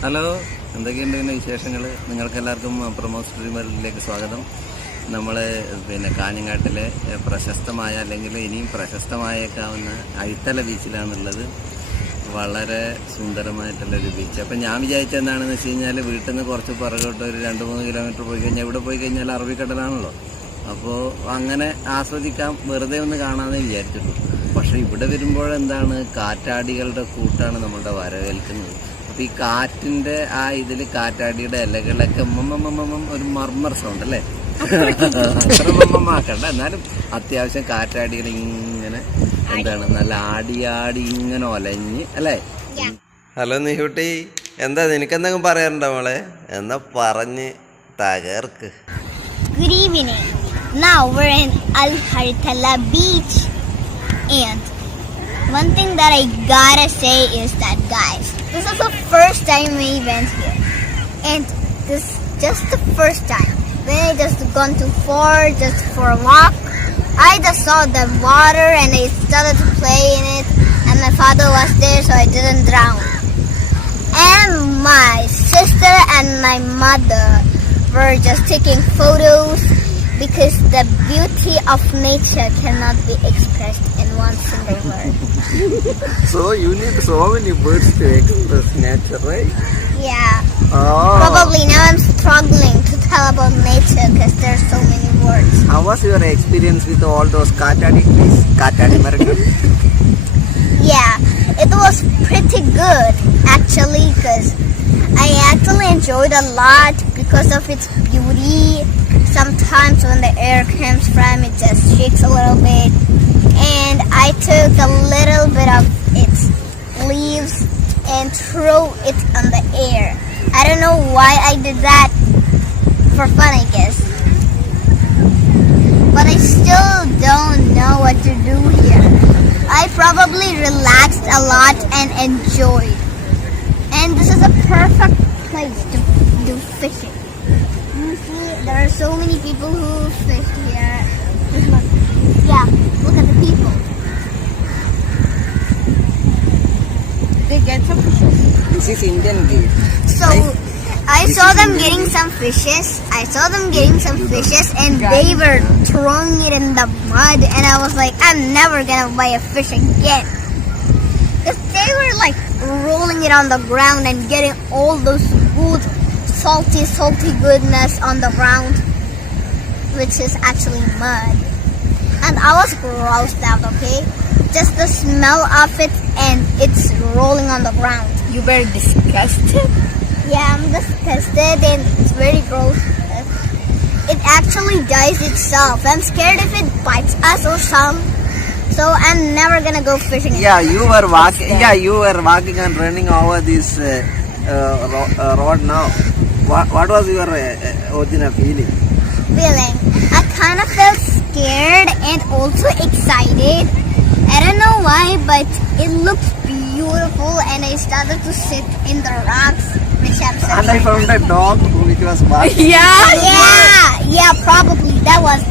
Hello, എന്തൊക്കെയുണ്ട് പിന്നെ വിശേഷങ്ങൾ? നിങ്ങൾക്കെല്ലാവർക്കും പ്രൊമോസ് ഡ്രീമറിലേക്ക് സ്വാഗതം. നമ്മൾ കാഞ്ഞങ്ങാട്ടിലെ പ്രശസ്തമായ അല്ലെങ്കിൽ ഇനിയും പ്രശസ്തമായേക്കാവുന്ന അഴിത്തല ബീച്ചിലാണുള്ളത്. വളരെ സുന്ദരമായിട്ടുള്ളൊരു ബീച്ച്. അപ്പം ഞാൻ വിചാരിച്ചത് എന്താണെന്ന് വെച്ച് കഴിഞ്ഞാൽ, വീട്ടിൽ നിന്ന് കുറച്ച് പുറകോട്ട് ഒരു 2-3 കിലോമീറ്റർ പോയി കഴിഞ്ഞാൽ ഇവിടെ പോയി കഴിഞ്ഞാൽ അറബിക്കടലാണല്ലോ. അപ്പോൾ അങ്ങനെ ആസ്വദിക്കാം, വെറുതെ ഒന്ന് കാണാമെന്ന് വിചാരിച്ചിട്ടുള്ളൂ. പക്ഷേ ഇവിടെ വരുമ്പോഴെന്താണ്, കാറ്റാടികളുടെ കൂട്ടാണ് നമ്മളുടെ വരവേൽക്കുന്നത്. അപ്പോൾ ഈ കാറ്റിൻ്റെ ഇതിൽ കാറ്റാടിയുടെ ഇലകളൊക്കെ ഒരു മർമർ സൗണ്ട് അല്ലേ, അത്ര മമ്മമാക്കണ്ട, എന്നാലും അത്യാവശ്യം കാറ്റാടികൾ ഇങ്ങനെ നല്ല ആടി ഇങ്ങനെ ഒലഞ്ഞ് അല്ലേ. ഹലോ നിഹുട്ടി, എന്താ നിനക്കെന്തെങ്കിലും പറയാറുണ്ടോ മോളെ? എന്നാ പറഞ്ഞ് തകർക്ക്. Good evening. Now we're in Al Hartala beach, and one thing that I gotta say is that, guys, this is the first time we went here, and this just the first time. When I just gone to just for a walk, I just saw the water and I started to play in it, and my father was there, so I didn't drown. And my sister and my mother were just taking photos, because the beauty of nature cannot be expressed in one single word. So you need so many words to express nature, right? Yeah. Oh. Probably now I'm struggling to tell about nature because there's so many words. How was your experience with all those Katadi trees? Katadi American? Yeah, it was pretty good actually, because I actually enjoyed a lot because of its beauty. Sometimes when the air comes from it just shakes a little bit, and I took a little bit of its leaves and threw it on the air. I don't know why I did that, for fun I guess, but I still don't know what to do here. I probably relaxed a lot and enjoyed, and this is a perfect place to do fishing. You see, there are so many people who fish here. Yeah, look at the people. They get some fishes. This is Indian gate. So I saw them getting some fishes. And they were throwing it in the mud, and I was like, I'm never gonna buy a fish again. Because they were like rolling it on the ground and getting all those good salty goodness on the ground, which is actually mud. And I was grossed out, okay? Just the smell of it, and it's rolling on the ground. You were disgusted? Yeah, I'm disgusted, and it's very gross. It actually dies itself. I'm scared if it bites us or some. So I'm never gonna go fishing. Yeah, you were walking. Yeah, you were walking and running over this road now. What was your original feeling? I kind of felt scared and also excited. I don't know why, but it looked beautiful, and I started to sit in the rocks, which I'm so And I found a dog which was barking. Yeah, probably that was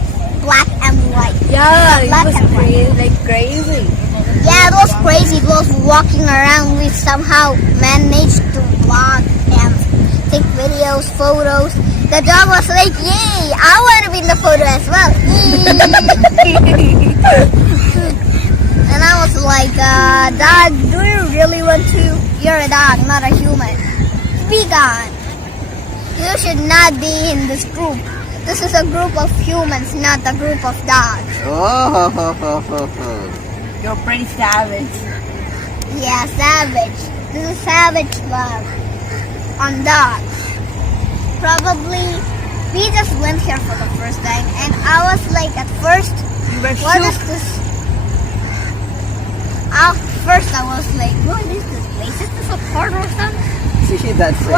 black and white. Yeah, it was crazy. Yeah, it was crazy. It was walking around. We somehow managed to vlog and take videos, photos. The dog was like, yay, I want to be in the photo as well. And I was like, dog, do you really want to? You're a dog, not a human. Be gone. You should not be in this group. This is a group of humans, not a group of dogs. Oh. You're pretty savage. Yeah, savage. This is savage love on dogs. Probably we just went here for the first time, and I was like, at first, what is this? At first I was like, what is this place? Is this a park or something? See, that's it.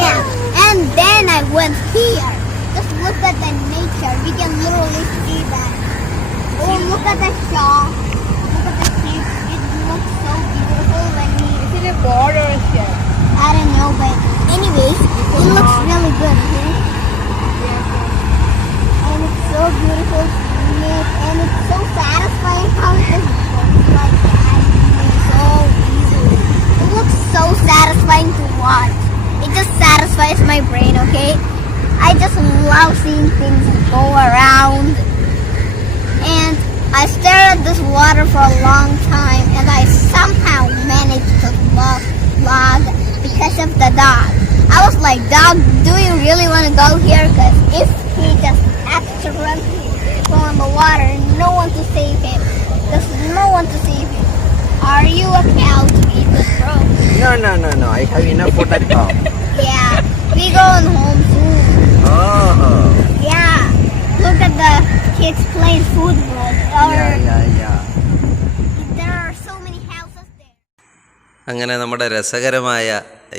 Yeah, and then I went here. Just look at the nature. We can literally see that. Oh, look at the shop. Look at the shape. It looks so beautiful when we... Is it a board or a shell? I don't know, but anyways, it looks really good, okay? And it's so beautiful to see it, and it's so satisfying how it just goes like that so easily. It looks so satisfying to watch. love seeing things go around. And I stared at this water for a long time, and I somehow managed to vlog because of the dog. I was like, dog, do you really want to go here? Because if he just accidentally go in the water, no one to save him. There's no one to save him. Are you a cow to eat this rope? No. I have enough food at home. Yeah, we going home soon. Oh. Yeah, look at the kids playing football. Yeah. There are so many houses there. അങ്ങനെ നമ്മുടെ രസകരമായ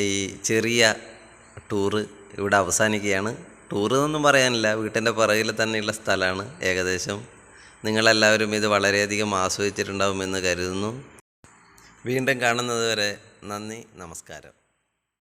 ഈ ചെറിയ tour ഇവിടെ അവസാനിക്കുകയാണ്. Tour എന്നൊന്നും പറയാനില്ല, വീട്ടിൻ്റെ പുറകിൽ തന്നെയുള്ള സ്ഥലമാണ് ഏകദേശം. നിങ്ങളെല്ലാവരും ഇത് വളരെയധികം ആസ്വദിച്ചിട്ടുണ്ടാവുമെന്ന് കരുതുന്നു. വീണ്ടും കാണുന്നത് വരെ നന്ദി, നമസ്കാരം.